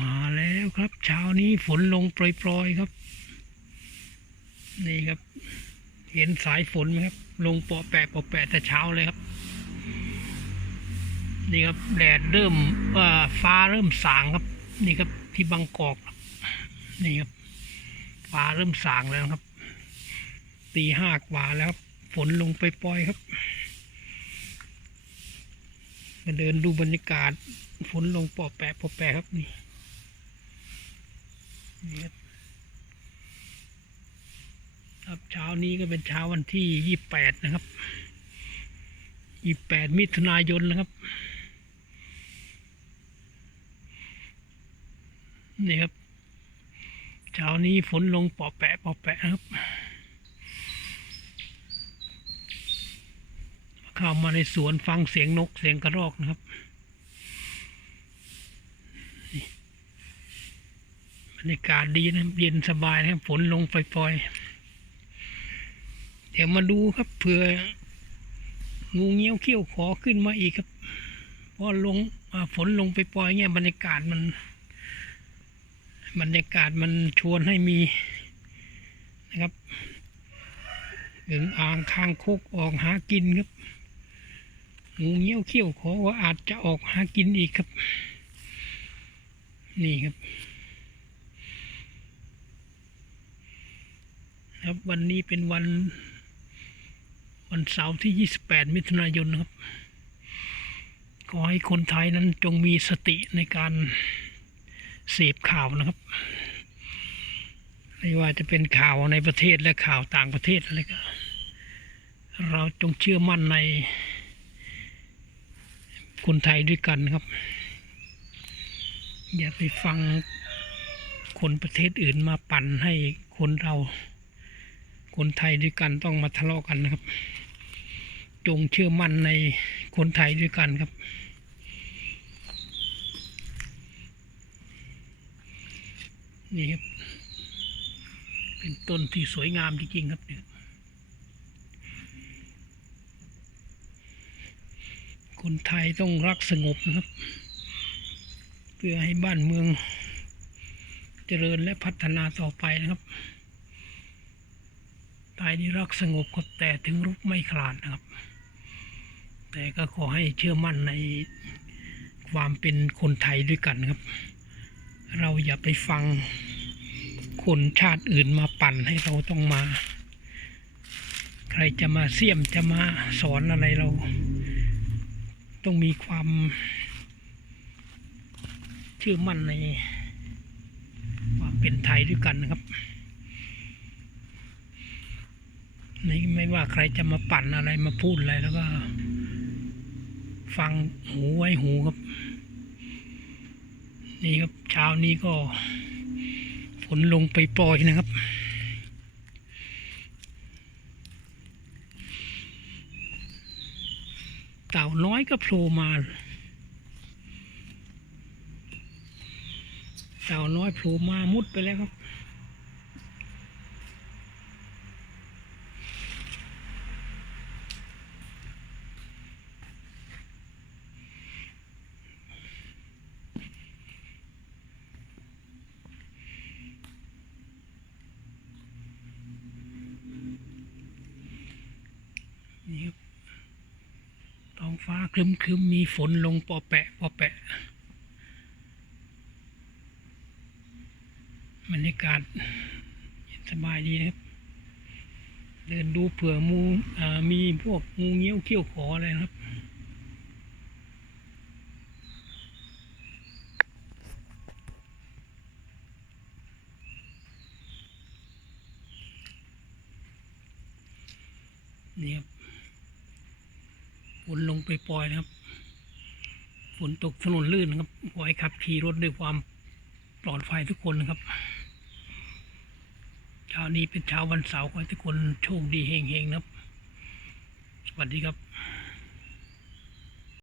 มาแล้วครับ เช้านี้ฝนลงโปรยๆครับ นี่ครับ เห็นสายฝนไหมครับ ลงปอแปะปอแปะแต่เช้าเลยครับ นี่ครับแดดเริ่มฟ้าเริ่มสางครับ นี่ครับที่บางกอกนี่ครับ ฟ้าเริ่มสางแล้วครับ ตีห้ากว่าแล้วครับ ฝนลงไปปล่อยๆครับมาเดินดูบรรยากาศฝนลงปอแปะปอแปะครับนี่ นี่ครับครับเช้านี้ก็เป็นเช้าวันที่ยี่แปดนะครับยี่แปดมิถุนายนนะครับ นี่ครับเช้านี้ฝนลงปอแปะปอแปะนะครับเข้ามาในสวนฟังเสียงนกเสียงกระรอกนะครับนี่บ รรยากาศดีนะครับเย็นสบายนะครับฝนลงปล่อยๆเดี๋ยวมาดูครับเผื่องูเงี้ยวเขี้ยวขอขึ้นมาอีกครับเพราะลงอ่าฝนลงไปปล่อยเงี้ยบรรยากาศมัน บรรยากาศมันชวนให้มีนะครับถึงอ่างคางคกออกหากินครับงูเงี้ยวเขี้ยวขอว่าอาจจะออกหากินอีกครับ นี่ครับ ครับวันนี้เป็นวันวันเสาร์ที่ 28 มิถุนายนครับ ขอให้คนไทยนั้นจงมีสติในการเสพข่าวนะครับ ไม่ว่าจะเป็นข่าวในประเทศและข่าวต่างประเทศอะไรก็ เราจงเชื่อมั่นในคนไทยด้วยกันครับ อย่าไปฟังคนประเทศอื่นมาปั่นให้คนเรา คนไทยด้วยกันต้องมาทะเลาะกันนะครับ จงเชื่อมั่นในคนไทยด้วยกันครับ นี่ครับ เป็นต้นที่สวยงามจริงๆครับเนี่ยคนไทยต้องรักสงบนะครับ เพื่อให้บ้านเมืองเจริญและพัฒนาต่อไปนะครับ ไทยนี่รักสงบครับแต่ถึงรุกไม่ขลาดนะครับ แต่ก็ขอให้เชื่อมั่นในความเป็นคนไทยด้วยกันครับ เราอย่าไปฟังคนชาติอื่นมาปั่นให้เราต้องมา ใครจะมาเสี่ยมจะมาสอนอะไรเรา ต้องมีความเชื่อมั่นในความเป็นไทยด้วยกันนะครับ นี่ไม่ว่าใครจะมาปั่นอะไรมาพูดอะไรแล้วก็ ฟังหูไว้หูครับ นี่ครับเช้านี้ก็ ฝนลงไปปล่อยนะครับ เต่าน้อยก็โผล่มาเต่าน้อยโผล่มามุดไปแล้วครับ นี่ครับท้อง ฟ้าครึมครึมมีฝนลงปอแปะปอแปะบรรยากาศสบายดีนะครับ เดินดูเผื่อมูอมีพวกงูเงี้ยวเขี้ยวขออะไรนะครับนี่ครับ ฝนลงไปปล่อยนะครับ ฝนตกถนนลื่นนะครับขอให้ขับขี่รถด้วยความปลอดภัยทุกคนนะครับเช้านี้เป็นเช้าวันเสาร์ขอให้ทุกคนโชคดีเฮงๆนะครับ สวัสดีครับ